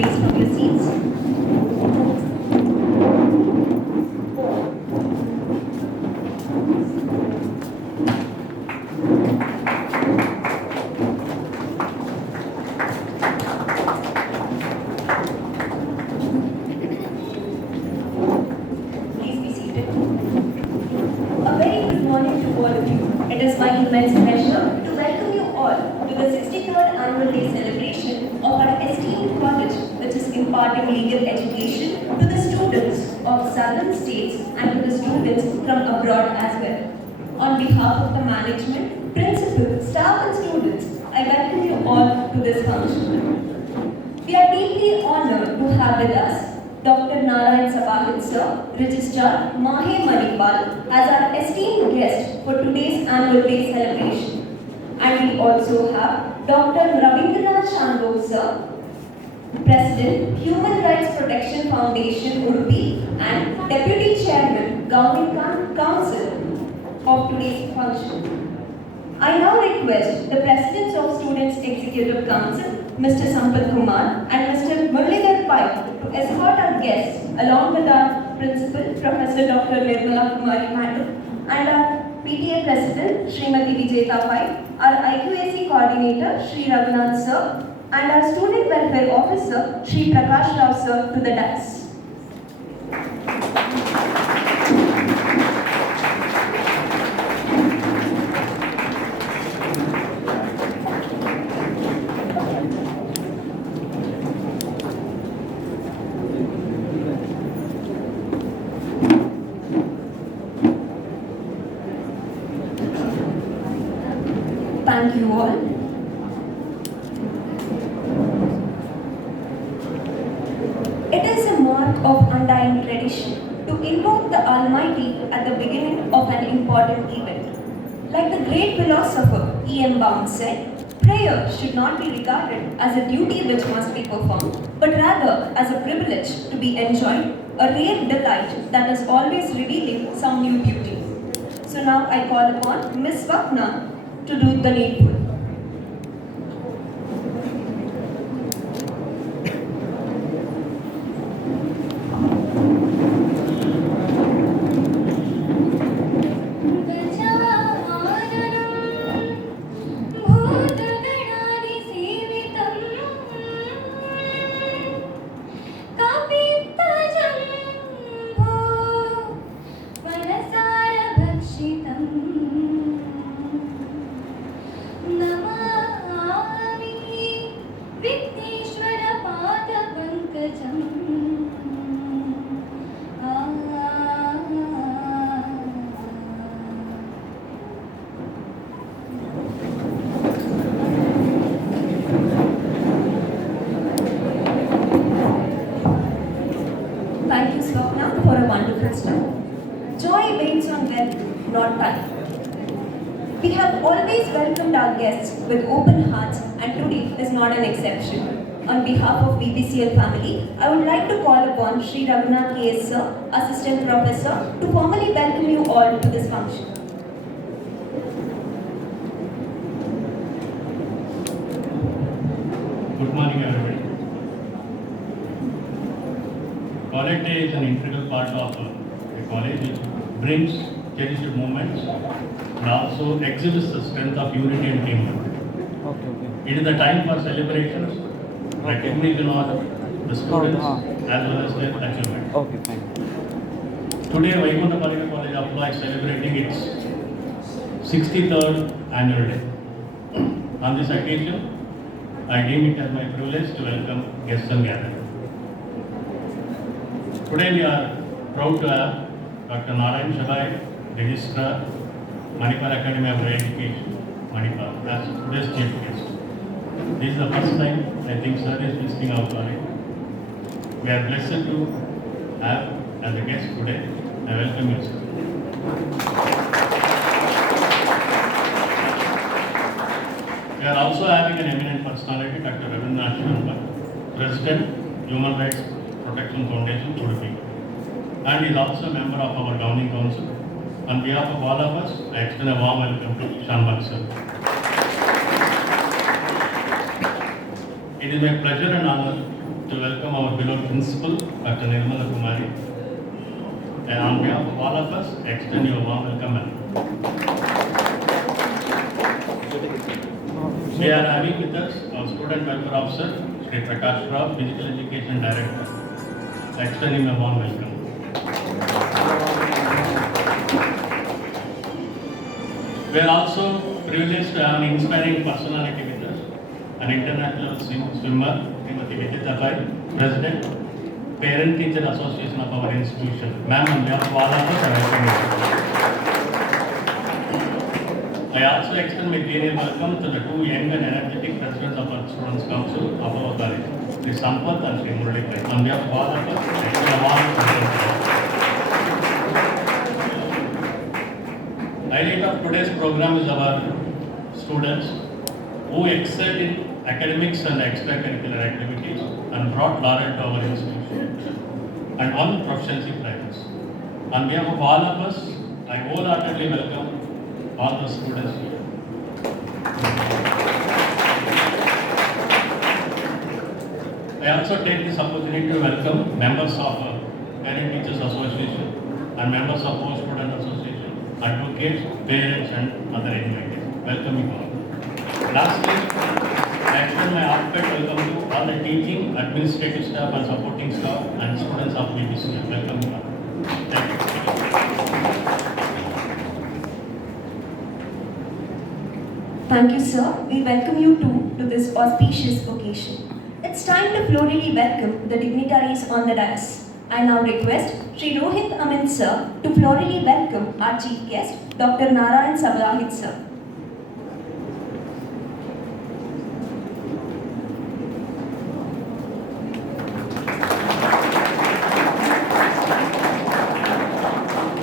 raise from your seats. Please be seated. A very good morning to all of you. It is my immense pleasure to welcome you all to the 63rd Annual Day celebration of our esteemed college, which is imparting legal education to the students of southern states and to the students from abroad as well. On behalf of the management, principal, staff and students, I welcome you all to this function. We are deeply honored to have with us Dr. Narayan Sabahit Sir, Registrar Mahe Manipal, as our esteemed guest for today's annual day celebration. And we also have Dr. Rabindranath Shandok Sir, President, Human Rights Protection Foundation, Udupi, and Deputy Chairman, Government Council of today's function. I now request the Presidents of Students Executive Council, Mr. Sampath Kumar and Mr. Muralidhar Pai, to escort our guests along with our Principal, Professor Dr. Nirmala Kumari Madam, and our PTA President, Srimati Vijeta Pai, our IQAC Coordinator, Sri Raghunath Sir, and our Student Welfare Officer, Sri Prakash Rao Sir, to the dais. Thank you all. It is a mark of undying tradition to invoke the Almighty at the beginning of an important event. Like the great philosopher E.M. Bound said, prayer should not be regarded as a duty which must be performed, but rather as a privilege to be enjoyed, a rare delight that is always revealing some new beauty. So now I call upon Ms. Swapna to do the needful. Thank you, Swapna, for a wonderful start. Joy waits on wealth, not time. We have always welcomed our guests with open hearts, and today is not an exception. On behalf of BPCL family, I would like to call upon Sri Raghunath K.S. Sir, Assistant Professor, to formally welcome you all to this function. Good morning, everybody. College Day is an integral part of a college which brings cherished moments and also exhibits the strength of unity and teamwork. It is a time for celebrations, recognition of the students as well as their achievement. Okay, fine. Today, Vaikunta Palika College of Law is celebrating its 63rd annual day. On this occasion, I deem it as my privilege to welcome guests and gatherers. Today we are proud to have Dr. Narayan Sabahit, Registrar, Manipal Academy of Higher Education, Manipal, as today's chief guest. This is the first time I think sir is visiting our college. We are blessed to have as a guest today. I welcome you, sir. We are also having an eminent personality, Dr. Rabindranath Shandok, President, Human Rights Protection Foundation, Udupi, and is also a member of our governing council. On behalf of all of us, I extend a warm welcome to Shandok sir. It is my pleasure and honor to welcome our beloved principal, Dr. Nirmala Kumari. And on behalf of all of us, extend your warm welcome. We are having with us our Student Welfare Officer, Sri Prakash Rao, Physical Education Director. Extend him a warm welcome. We are also privileged to have an inspiring personality with us, an international swimmer, Srimati Vidita Pai, President, Parent Teacher Association of our institution. Ma'am, on behalf of all of us, I welcome you. I also extend my genial welcome to the two young and energetic presidents of our Students' Council of our college, Sri Sampath and Sri Murali Pai. On behalf of all of us, I extend a warm welcome. Highlight of today's program is our students who excelled in academics and extracurricular activities and brought laurel to our institution and won proficiency prizes. On behalf of all of us, I wholeheartedly welcome all the students here. I also take this opportunity to welcome members of Parent Teachers Association and members of Post Student Association, advocates, parents and other inviters. Welcome you all. Lastly, I extend my heartfelt welcome to all the teaching, administrative staff and supporting staff and students of BBC. Welcome you all. Thank you. Thank you, sir. We welcome you too to this auspicious occasion. It's time to florally welcome the dignitaries on the dais. I now request Sri Rohit Amin sir to florally welcome our chief guest, Dr. Narayan Sablahit sir.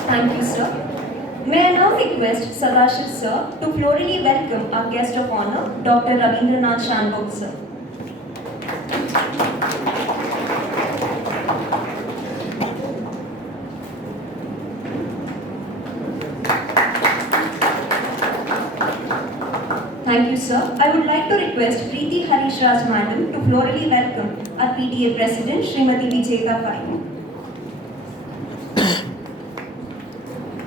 Thank you, sir. May I now request Sadashit sir to florally welcome our guest of honor, Dr. Ravindranath Shanbhog sir. Thank you, sir. I would like to request Preeti Harish Raj Madam to florally welcome our PTA President, Srimati Vijayata Pai.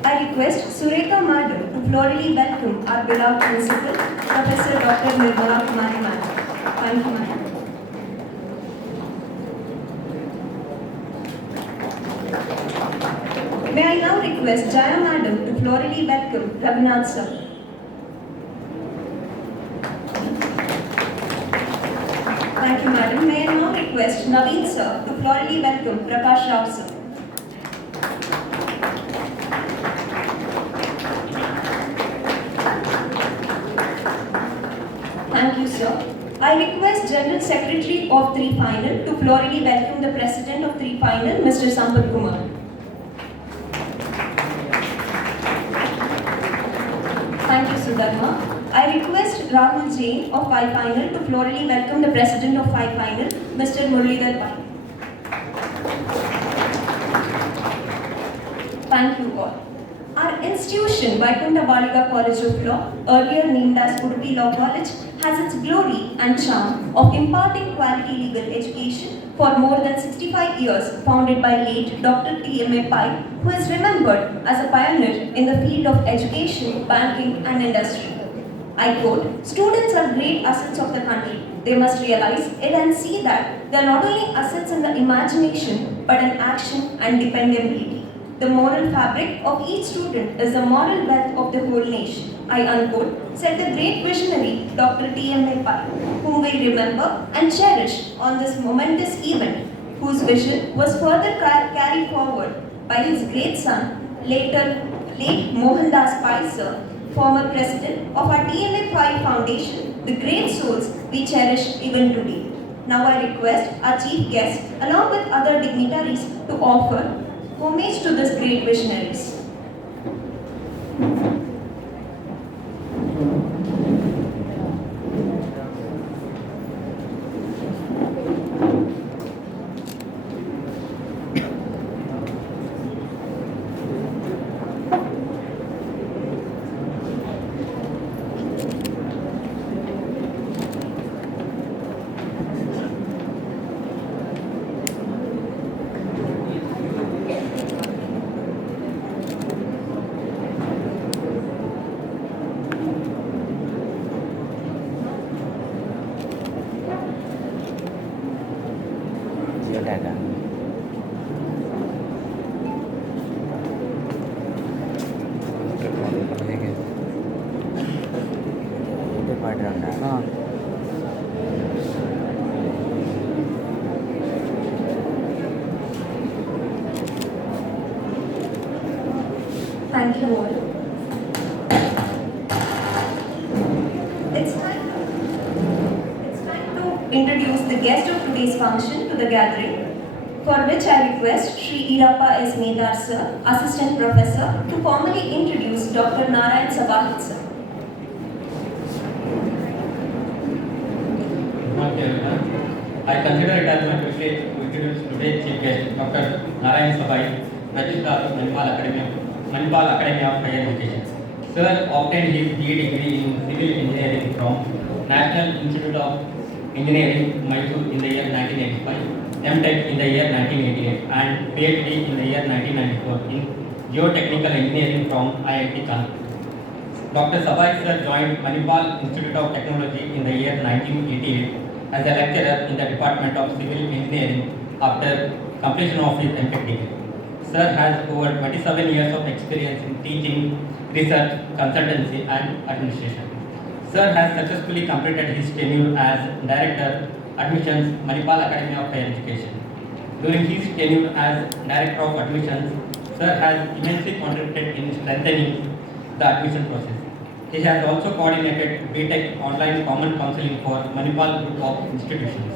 I request Surekha Madam to florally welcome our beloved Principal, Professor Dr. Nirmala Kumari Madam. Thank you, Madam. May I now request Jaya Madam to florally welcome Ravinath sir. Thank you, Madam. May I now request Naveen sir to florally welcome Prakash Rao sir. Thank you, sir. I request General Secretary of 3 Final to florally welcome the President of 3 Final, Mr. Sampath Kumar. Thank you, Sudharma. I request Rahul Jain of 5 Final to florally welcome the President of 5 Final, Mr. Muralidhar Pai. Thank you all. Our institution, Vaikunta Balika College of Law, earlier named as Udupi Law College, has its glory and charm of imparting quality legal education for more than 65 years, founded by late Dr. T.M.A. Pai, who is remembered as a pioneer in the field of education, banking and industry. I quote, "Students are great assets of the country. They must realize it and see that they are not only assets in the imagination, but in action and dependability. The moral fabric of each student is the moral wealth of the whole nation," I unquote, said the great visionary Dr. T.M.A. Pai, whom we remember and cherish on this momentous event, whose vision was further carried forward by his great son, late Mohandas Pai sir, former president of our T.M.A. Pai Foundation, the great souls we cherish even today. Now I request our chief guest, along with other dignitaries, to offer homage to these great visionaries. Yodaga. Itu padang. Thank you all. It's time to introduce the guest of today's function to the gathering, for which I request Sri Irappa S. Medar Sir, Assistant Professor, to formally introduce Dr. Narayan Sabahit Sir. Okay, I consider it as my privilege to introduce today's chief guest, Dr. Narayan Sabahit, Registrar of Manipal Academy of Higher Education. Sir obtained his BA degree in Civil Engineering from National Institute of Engineering, Mysore in the year 1985, M.Tech in the year 1988, and PhD in the year 1994 in Geotechnical Engineering from IIT Kanpur. Dr. Sabahit Sir joined Manipal Institute of Technology in the year 1988 as a lecturer in the Department of Civil Engineering after completion of his M.Tech degree. Sir has over 27 years of experience in teaching, research, consultancy, and administration. Sir has successfully completed his tenure as Director, Admissions, Manipal Academy of Higher Education. During his tenure as Director of Admissions, Sir has immensely contributed in strengthening the admission process. He has also coordinated BTech online common counseling for Manipal group of institutions.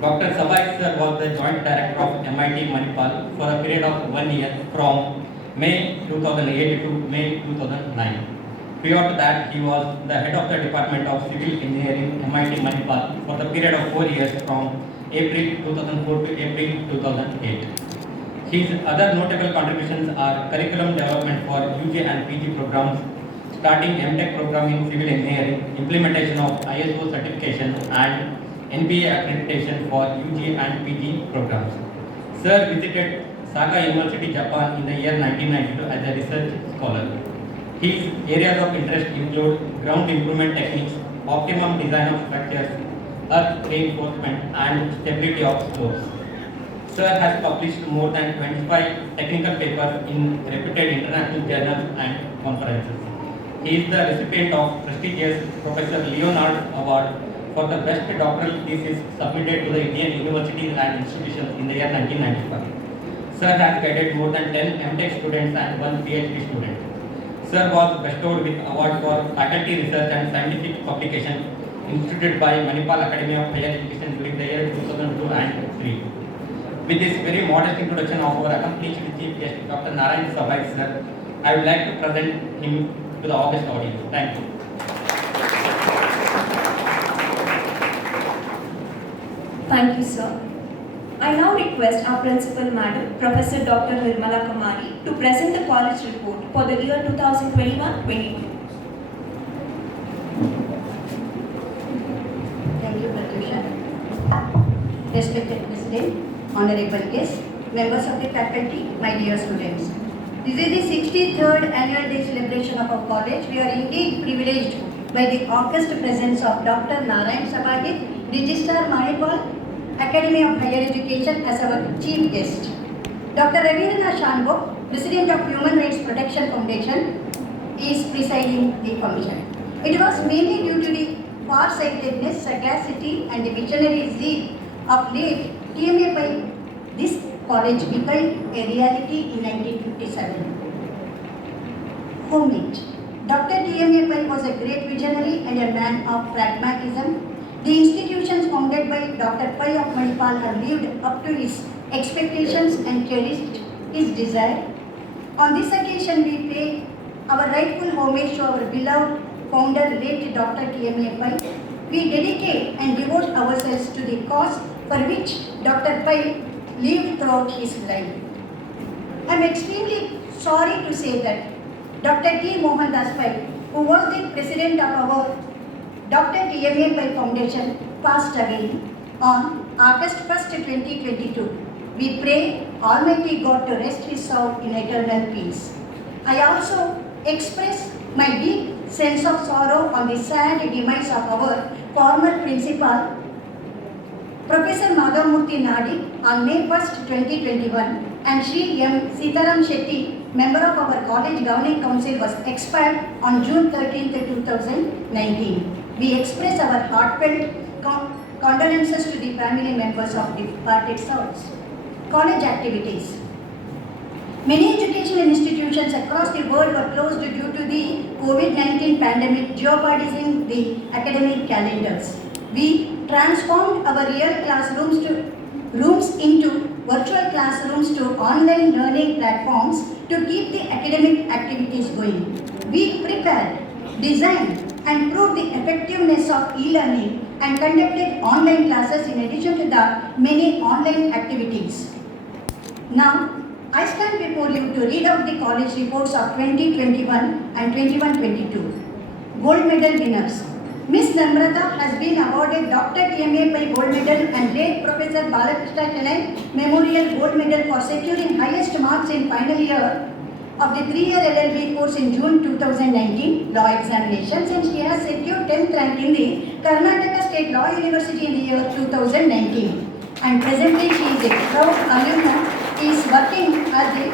Dr. Sabahit Sir was the Joint Director of MIT Manipal for a period of 1 year from May 2008 to May 2009. Prior to that, he was the head of the Department of Civil Engineering, MIT Manipal, for the period of 4 years from April 2004 to April 2008. His other notable contributions are curriculum development for UG and PG programs, starting M.Tech program in Civil Engineering, implementation of ISO certification, and NBA accreditation for UG and PG programs. Sir visited Saga University, Japan in the year 1992 as a research scholar. His areas of interest include ground improvement techniques, optimum design of structures, earth reinforcement, and stability of slopes. Sir has published more than 25 technical papers in reputed international journals and conferences. He is the recipient of prestigious Professor Leonard Award for the best doctoral thesis submitted to the Indian universities and institutions in the year 1995. Sir has guided more than 10 M.Tech students and 1 PhD student. Sir was bestowed with awards for faculty research and scientific publication instituted by Manipal Academy of Higher Education during the year 2002 and 3. With this very modest introduction of our accomplished chief guest, Dr. Narayan Sabahit Sir, I would like to present him to the august audience. Thank you. Thank you, sir. I now request our principal madam, Professor Dr. Nirmala Kumari, to present the college report for the year 2021-22. Thank you, Pratyusha. Respected President, honorable guests, members of the faculty, my dear students. This is the 63rd annual day celebration of our college. We are indeed privileged by the august presence of Dr. Narayan Sabahit, Registrar Manipal Academy of Higher Education, as our chief guest. Dr. Ravindranath Shanbhog, President of Human Rights Protection Foundation, is presiding the function. It was mainly due to the far-sightedness, sagacity, and the visionary zeal of late TMA by this college became a reality in 1957. Homage. Dr. TMA Pai was a great visionary and a man of pragmatism. The institutions founded by Dr. Pai of Manipal have lived up to his expectations and cherished his desire. On this occasion, we pay our rightful homage to our beloved founder, late Dr. TMA Pai. We dedicate and devote ourselves to the cause for which Dr. Pai lived throughout his life. I am extremely sorry to say that Dr. T. Mohandas Pai, who was the president of our Dr. TMA Pai Foundation, passed away on August 1st, 2022. We pray Almighty God to rest his soul in eternal peace. I also express my deep sense of sorrow on the sad demise of our former principal, Professor Madhavamurthy Nadi on May 1st, 2021, and Shri M. Sitaram Shetty, member of our college governing council, was expired on June 13th, 2019. We express our heartfelt condolences to the family members of departed souls. College activities. Many educational institutions across the world were closed due to the COVID-19 pandemic jeopardizing the academic calendars. We transformed our real classrooms into virtual classrooms to online learning platforms to keep the academic activities going. We prepared, designed, and proved the effectiveness of e-learning and conducted online classes in addition to the many online activities. Now, I stand before you to read out the college reports of 2021 and 21-22. Gold medal winners. Miss Namrata has been awarded Dr. TMA Pai Gold Medal and late Professor Balakrishna Chennai Memorial Gold Medal for securing highest marks in final year of the 3-year LLB course in June 2019 law examinations, and she has secured 10th rank in the Karnataka State Law University in the year 2019. And presently she is a proud alumna. He is working as the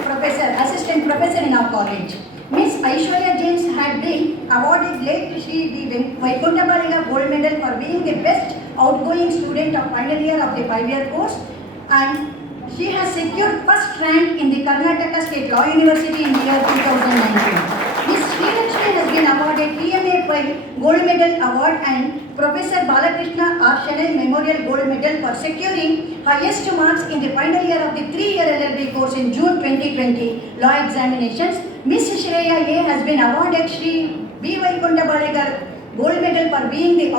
assistant professor in our college. Miss Aishwarya James had been awarded late Shri Vaikunta Baliga Gold Medal for being the best outgoing student of final year of the 5-year course, and she has secured first rank in the Karnataka State Law University in the year 2019. Miss Sri Lakshmi has been awarded TMA Pai Gold Medal Award and Professor Balakrishna R. Chennai Memorial Gold Medal for securing highest marks in the final year of the 3-year LLB course in June 2020 law examinations. Miss Shreya A. has been awarded Shri B. Vaikunta Baligar Gold Medal for being the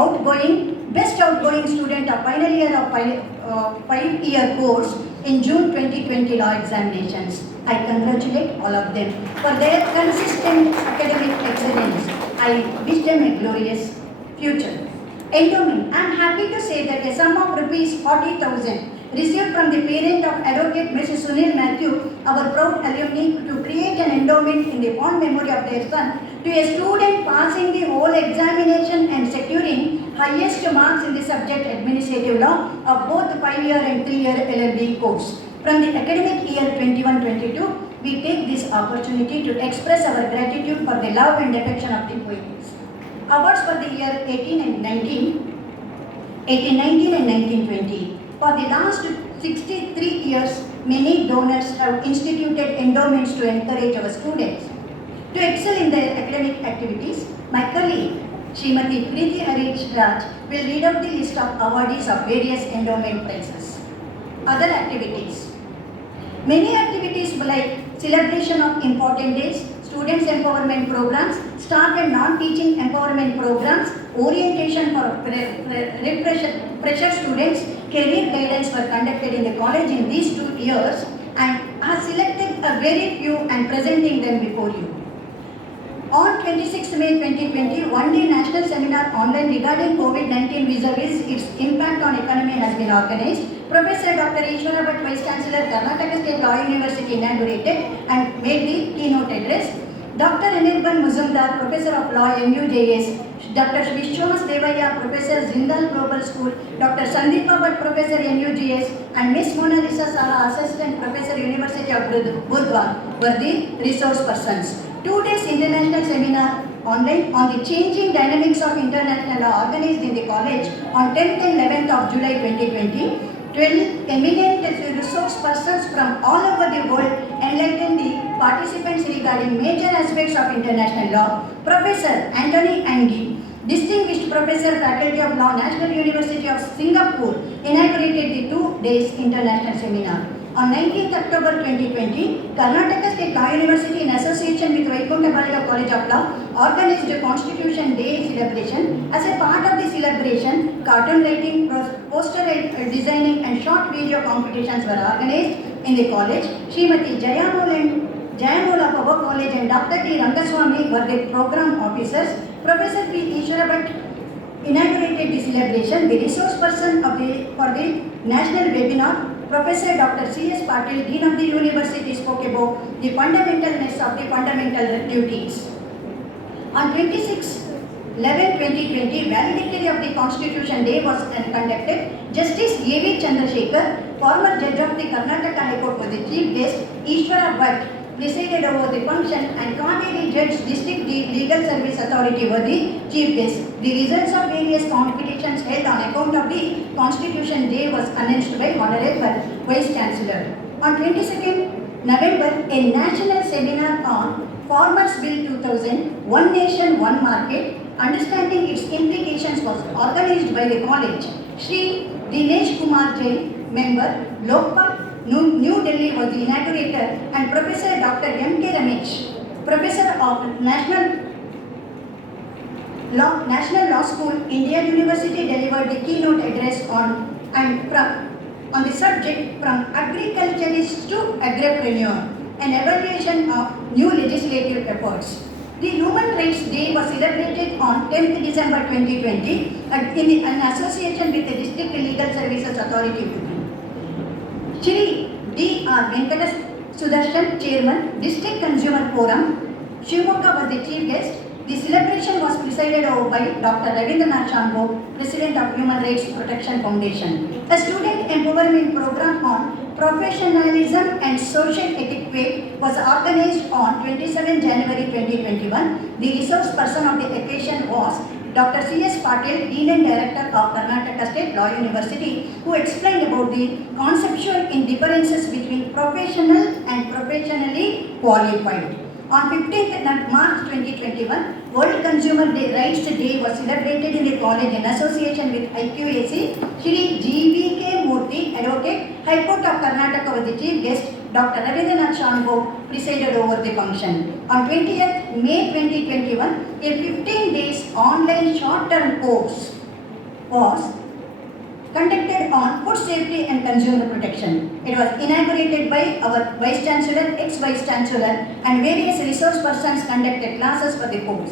best outgoing student of final year of 5-year course in June 2020 law examinations. I congratulate all of them for their consistent academic excellence. I wish them a glorious future. Endowment. I am happy to say that a sum of rupees 40,000 received from the parent of Advocate Mr. Sunil Matthew, our proud alumni, to create an endowment in the fond memory of their son, to a student passing the whole examination and securing highest marks in the subject administrative law of both 5-year and 3-year LLB course. From the academic year 21-22, we take this opportunity to express our gratitude for the love and affection of the poets. Awards for the year 1819 and 1920. For the last 63 years, many donors have instituted endowments to encourage our students to excel in their academic activities. My colleague, Srimati Preeti Harish Raj, will read out the list of awardees of various endowment prizes. Other activities. Many activities like celebration of important days, students empowerment programs, staff and non-teaching empowerment programs, orientation for fresher students, career guidance were conducted in the college in these 2 years, and I have selected a very few and presenting them before you. On 26 May 2020, one-day national seminar online regarding COVID-19 vis-a-vis its impact on economy has been organized. Professor Dr. Ishwara Bhatt, Vice Chancellor, Karnataka State Law University, inaugurated and made the keynote address. Dr. Anirban Muzumdar, Professor of Law, MUJS, Dr. Vishwas Devaya, Professor, Zindal Global School, Dr. Sandeepa Bhatt, Professor, NUGS, and Miss Mona Lisa Saha, Assistant Professor, University of Gurgaon, were the resource persons. 2 days international seminar online on the changing dynamics of international law organized in the college on 10th and 11th of July 2020. 12 eminent resource persons from all over the world enlightened the participants regarding major aspects of international law. Professor Anthony Angie, Distinguished Professor, Faculty of Law, National University of Singapore, inaugurated the 2 days international seminar. On 19th October 2020, Karnataka State Law University, in association with Vaikunta Baliga College of Law, organized a Constitution Day celebration. As a part of the celebration, cartoon writing, poster designing and short video competitions were organized in the college. Srimati Jayamul of our college and Dr. T. Rangaswamy were the program officers. Professor P. Ishwara Bhatt inaugurated the celebration. The resource person for the national webinar, Professor Dr. C.S. Patil, Dean of the University, spoke about the fundamentalness of the fundamental duties. On 26 11/2020, valedictory of the Constitution Day was conducted. Justice A.V. Chandrasekhar, former judge of the Karnataka High Court, was the chief guest. Ishwara Bhatt presided over the function, and Kaveri Judge District Legal Service Authority were the chief guests. The results of various competitions held on account of the Constitution Day was announced by Honorable Vice Chancellor. On 22nd November, a national seminar on Farmers Bill 2000, One Nation, One Market, understanding its implications was organized by the college. Shri Dinesh Kumar Jain, member, Lokpal, New Delhi was the inaugurator, and Professor Dr. M.K. Ramesh, Professor of National Law School, Indian University, delivered the keynote address on the subject From Agriculturist to Agripreneur, an evaluation of new legislative efforts. The Human Rights Day was celebrated on 10th December 2020 in association with the District Legal Services Authority. Shri D.R. Venkatas Sudarshan, Chairman, District Consumer Forum, Shivamogga was the chief guest. The celebration was presided over by Dr. Ravindranath Shanbhog, President of Human Rights Protection Foundation. A student empowerment program on professionalism and social etiquette was organized on 27 January 2021. The resource person of the occasion was Dr. C.S. Patil, Dean and Director of Karnataka State Law University, who explained about the conceptual differences between professional and professionally qualified. On 15th March 2021, World Consumer Rights Day was celebrated in the college in association with IQAC. Shri G.V.K. Murthy, Advocate, High Court of Karnataka was the chief guest. Dr. Ravindranath Shanbhog presided over the function. On 20th May 2021, a 15 days online short-term course was conducted on food safety and consumer protection. It was inaugurated by our Vice Chancellor, ex-Vice Chancellor, and various resource persons conducted classes for the course.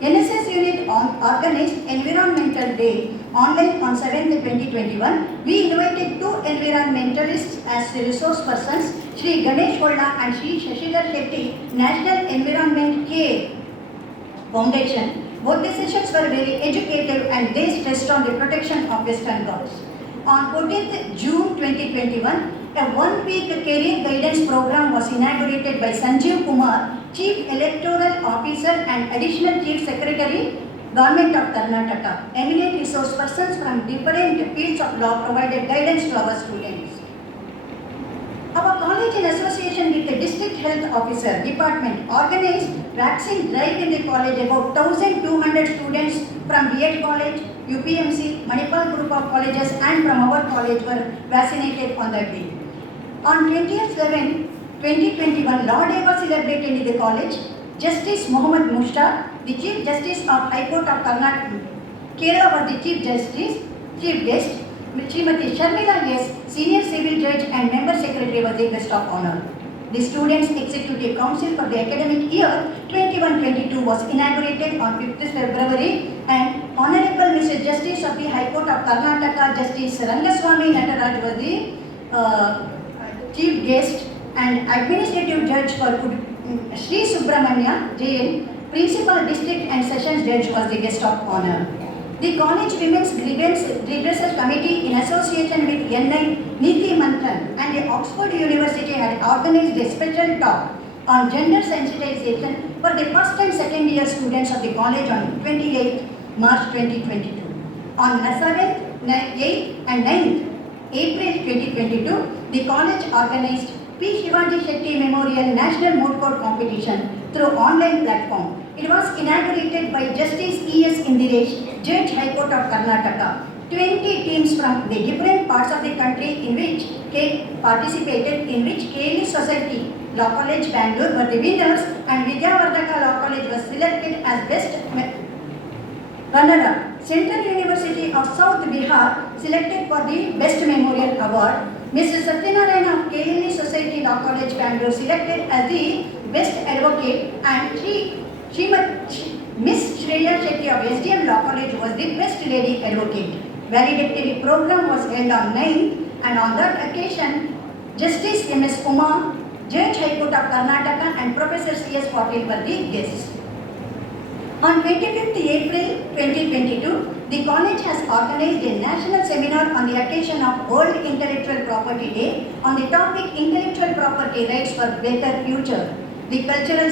NSS unit organized Environmental Day online on 7th 2021. We invited two environmentalists as resource persons, Shri Ganesh Holla and Shri Shashidhar Shetty, National Environment Care Foundation. Both the sessions were very educative and they stressed on the protection of Western Ghats. On 14th June 2021, a one-week career guidance program was inaugurated by Sanjeev Kumar, Chief Electoral Officer and Additional Chief Secretary, Government of Karnataka. Eminent resource persons from different fields of law provided guidance to our students. Our college, in association with the District Health Officer Department, organized vaccine drive in the college. About 1,200 students from B.Ed College, UPMC, Manipal Group of Colleges and from our college were vaccinated on that day. On 20th 11, 2021, Law Day was celebrated in the college. Justice Muhammad Mushtaq, the Chief Justice of High Court of Karnataka, Kerala was the Chief Guest. Srimati Sharmila S., Senior Civil Judge and Member Secretary was the guest of honor. The Students' Executive Council for the academic year 21-22 was inaugurated on 5th February, and Honorable Mr. Justice of the High Court of Karnataka, Justice Rangaswamy Nataraj was the chief guest, and Administrative Judge for Sri Subramanya Jain, Principal District and Sessions Judge was the guest of honor. The College Women's Grievance Redressal Committee, in association with NI Niti Manthan and the Oxford University, had organized a special talk on gender sensitization for the first and second year students of the college on 28th March 2022. On 7th, 8th and 9th April 2022, the college organized P. Shivaji Shetty Memorial National Moot Court Competition through online platform. It was inaugurated by Justice E.S. Indiresh, Judge High Court of Karnataka. 20 teams from the different parts of the country in which participated, in which KLE Society Law College Bangalore were the winners, and Vidyavardhaka Law College was selected as best runner-up. Central University of South Bihar selected for the Best Memorial Award. Mr. Satyanarayana of KLE Society Law College Bangalore selected as the Best Advocate, and Miss Shreya Shetty of SDM Law College was the Best Lady Advocate. Valedictory program was held on 9th, and on that occasion, Justice M.S. Uma, Judge High Court of Karnataka, and Professor C.S. Patil were the guests. On 25th April 2022, the college has organized a national seminar on the occasion of World Intellectual Property Day on the topic Intellectual Property Rights for Better Future. The cultural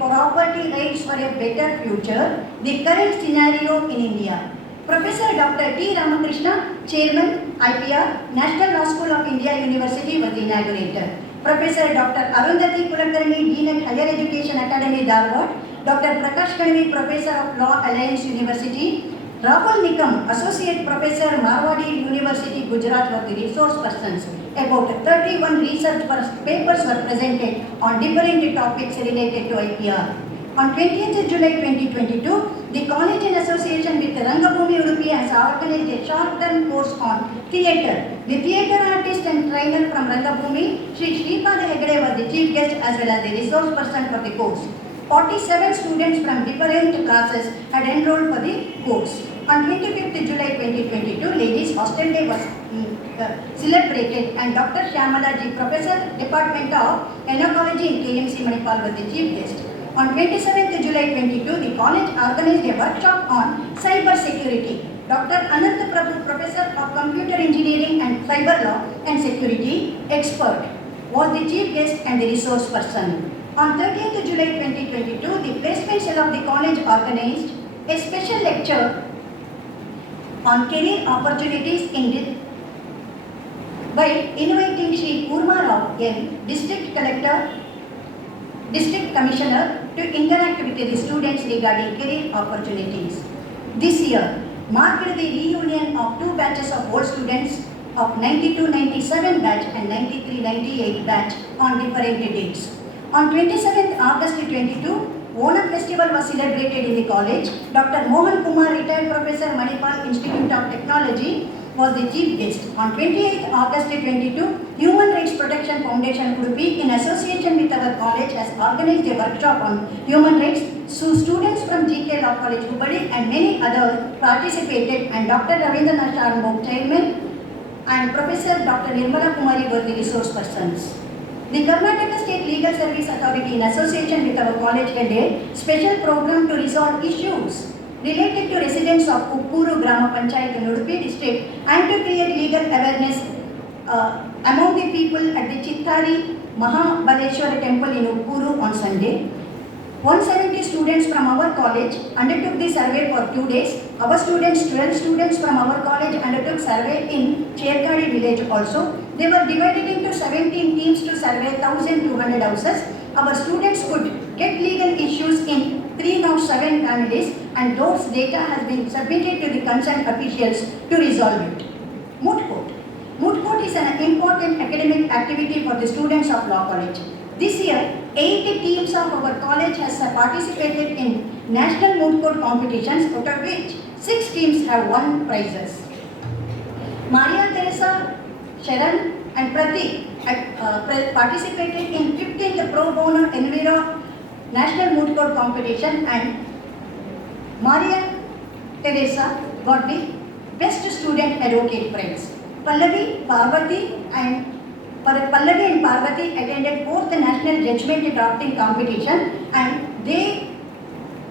property rights for a better future, the current scenario in India. Professor Dr. T. Ramakrishna, Chairman, IPR, National Law School of India University was the inaugurator. Professor Dr. Arundhati Kulakarni, Dean at Higher Education Academy, Dharwad, Dr. Prakash Kanvi, Professor of Law, Alliance University, Rahul Nikam, Associate Professor, Marwadi University, Gujarat were the resource persons. About 31 research papers were presented on different topics related to IPR. On 20th July 2022, the college in association with Rangabhoomi Udupi has organized a short-term course on theatre. The theatre artist and trainer from Rangabhoomi, Sri Sripada Hegde, was the chief guest as well as the resource person for the course. 47 students from different classes had enrolled for the course. On 25th July 2022, Ladies Hostel Day was celebrated and Dr. Shyamalaji, Professor, Department of Enocology in KMC Manipal was the chief guest. On 27th July 22, the college organized a workshop on cyber security. Dr. Anant Prabhu, Professor of Computer Engineering and Cyber Law and Security Expert, was the chief guest and the resource person. On 30th July 2022, the placement cell of the college organized a special lecture on career opportunities by inviting Shri Kurma Rao, District Commissioner, to interact with the students regarding career opportunities. This year marked the reunion of two batches of old students of 92-97 batch and 93-98 batch on different dates. On 27th August 22, Onam festival was celebrated in the college. Dr. Mohan Kumar, retired professor, Manipal Institute of Technology, was the chief guest. On 28th August 22, Human Rights Protection Foundation Udupi, in association with our college, has organized a workshop on human rights. So students from GK Law College, Hubballi, and many others participated, and Dr. Ravindranath Sharma, chairman, and Professor Dr. Nirmala Kumari were the resource persons. The Karnataka State Legal Service Authority, in association with our college, held a special program to resolve issues related to residents of Uppuru Grama Panchayat in Udupi district and to create legal awareness among the people at the Chittari Mahabaleshwara temple in Uppuru on Sunday. 170 students from our college undertook the survey for 2 days. Our students, 12 students from our college, undertook survey in Cherkadi village also. They were divided into 17 teams to survey 1,200 houses. Our students could get legal issues in 307 families, and those data has been submitted to the concerned officials to resolve it. Moot court. Moot court is an important academic activity for the students of Law College. This year, 8 teams of our college has participated in national moot court competitions, out of which 6 teams have won prizes. Maria Teresa, Sharon and Pratik participated in 15th Pro Bono Enviro National Moot Court Competition, and Maria Teresa got the Best Student Advocate Prize. Pallavi and Parvati attended 4th National Judgment Drafting Competition, and they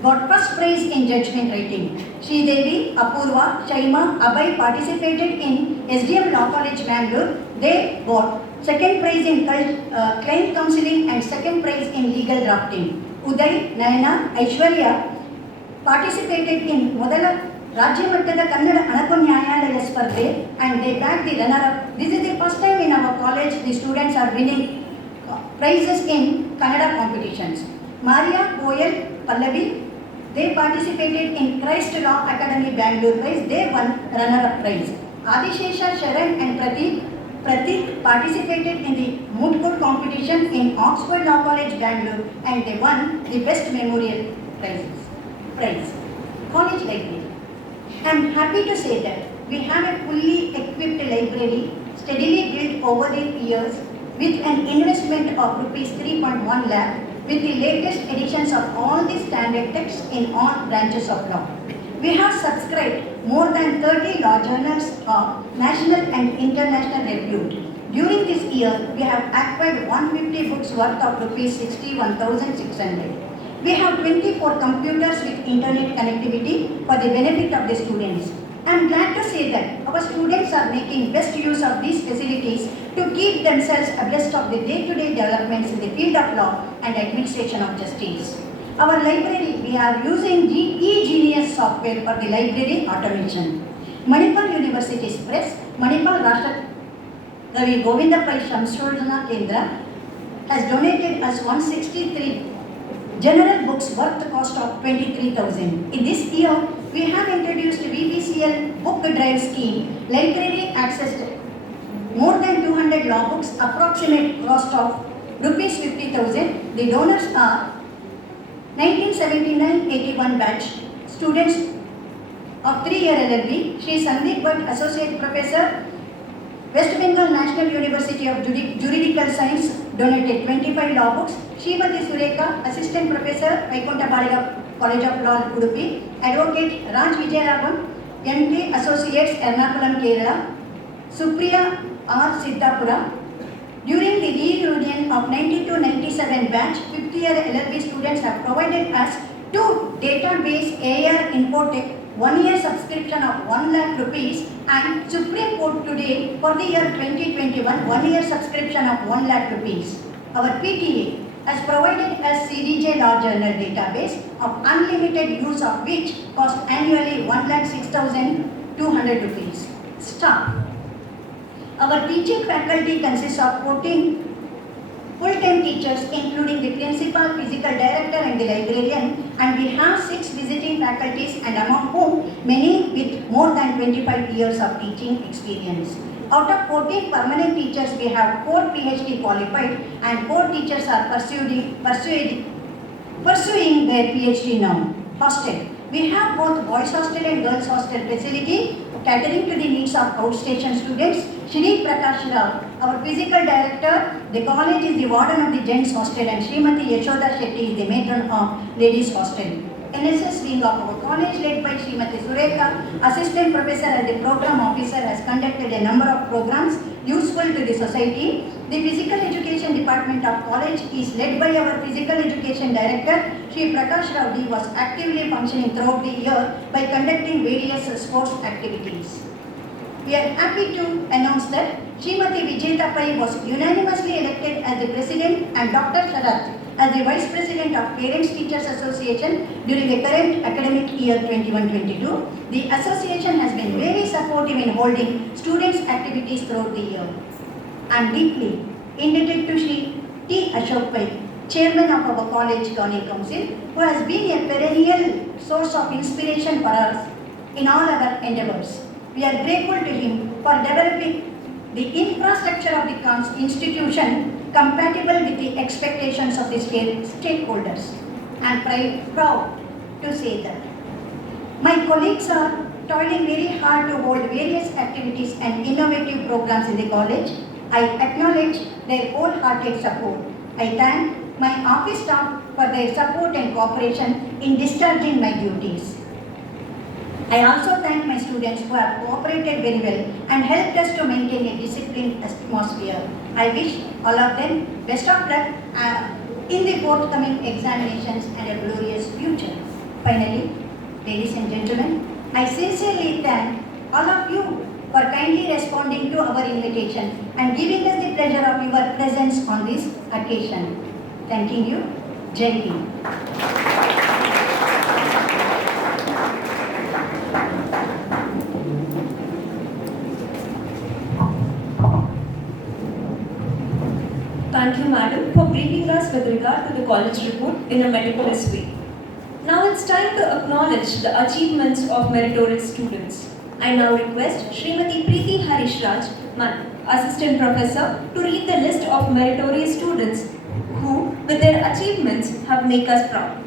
got first prize in judgment writing. Sridevi, Apurva, Shaima, Abhay participated in SDM Law College, Bangalore. They got second prize in client counseling and second prize in legal drafting. Uday, Nayana, Aishwarya participated in Modala Rajya Mattада Kannada Anaku Nyayalaya Spardhe, and they bagged the runner-up. This is the first time in our college the students are winning prizes in Kannada competitions. Maria, Goyal, Pallavi, they participated in Christ Law Academy, Bangalore prize. They won runner-up prize. Adishesha, Sharan and Pratik participated in the moot court competition in Oxford Law College, Bangalore, and they won the Best Memorial prize. College Library. I am happy to say that we have a fully equipped library steadily built over the years with an investment of rupees 3.1 lakh, with the latest editions of all the standard texts in all branches of law. We have subscribed more than 30 law journals of national and international repute. During this year, we have acquired 150 books worth of rupees 61,600. We have 24 computers with internet connectivity for the benefit of the students. I am glad to say that our students are making best use of these facilities to keep themselves abreast of the day-to-day developments in the field of law and administration of justice. Our library, we are using eGenius software for the library automation. Manipal University's Press, Manipal Rashtra Ravi Govindapai Shamshodhana Kendra has donated us 163 general books worth the cost of 23,000. In this year, we have introduced VBCL book drive scheme. Library accessed more than 200 law books, approximate cost of rupees 50,000. The donors are 1979-81 batch students of 3-year LLB, Shri Sandeep Bhatt, Associate Professor, West Bengal National University of Juridical Science, donated 25 law books. Srimati Sureka, Assistant Professor, Vaikunta Baliga College of Law, Udupi. Advocate Raj Vijayaraghvan, MD Associates, Ernakulam, Kerala. Supriya R. Siddhapura. During the reunion of 92-97 batch, 50-year LLB students have provided us 2 database AR Infotech 1-year subscription of 1 lakh rupees, and Supreme Court today for the year 2021 1-year subscription of 1 lakh rupees. Our PTA has provided us CDJ Law Journal database of unlimited use of which cost annually 1,06,200 rupees. Staff. Our teaching faculty consists of 14 full-time teachers, including the principal, physical director and the librarian, and we have 6 visiting faculties, and among whom many with more than 25 years of teaching experience. Out of 14 permanent teachers, we have 4 PhD qualified and 4 teachers are pursuing their PhD now. Hostel. We have both boys hostel and girls hostel facility catering to the needs of outstation students. Shri Prakash Rao, our physical director, the college is the warden of the gents hostel, and Srimati Yashoda Shetty is the matron of ladies hostel. NSS wing of our college led by Srimati Sureka, assistant professor and the program officer, has conducted a number of programs useful to the society. The physical education department of college is led by our physical education director, Shri Prakash Rao. He was actively functioning throughout the year by conducting various sports activities. We are happy to announce that Srimati Vijayta Pai was unanimously elected as the president and Dr. Sharath as the vice president of Parents Teachers Association during the current academic year 21-22. The association has been very supportive in holding students' activities throughout the year. I am deeply indebted to Shri T. Ashok Pai, chairman of our college Governing Council, who has been a perennial source of inspiration for us in all our endeavors. We are grateful to him for developing the infrastructure of the institution compatible with the expectations of the stakeholders. I am proud to say that my colleagues are toiling very hard to hold various activities and innovative programs in the college. I acknowledge their wholehearted support. I thank my office staff for their support and cooperation in discharging my duties. I also thank my students who have cooperated very well and helped us to maintain a disciplined atmosphere. I wish all of them best of luck in the forthcoming examinations and a glorious future. Finally, ladies and gentlemen, I sincerely thank all of you for kindly responding to our invitation and giving us the pleasure of your presence on this occasion. Thanking you. Jai Hind. Thank you, madam, for briefing us with regard to the college report in a meticulous way. Now it's time to acknowledge the achievements of meritorious students. I now request Srimati Preeti Harish Raj, Assistant Professor, to read the list of meritorious students who, with their achievements, have made us proud.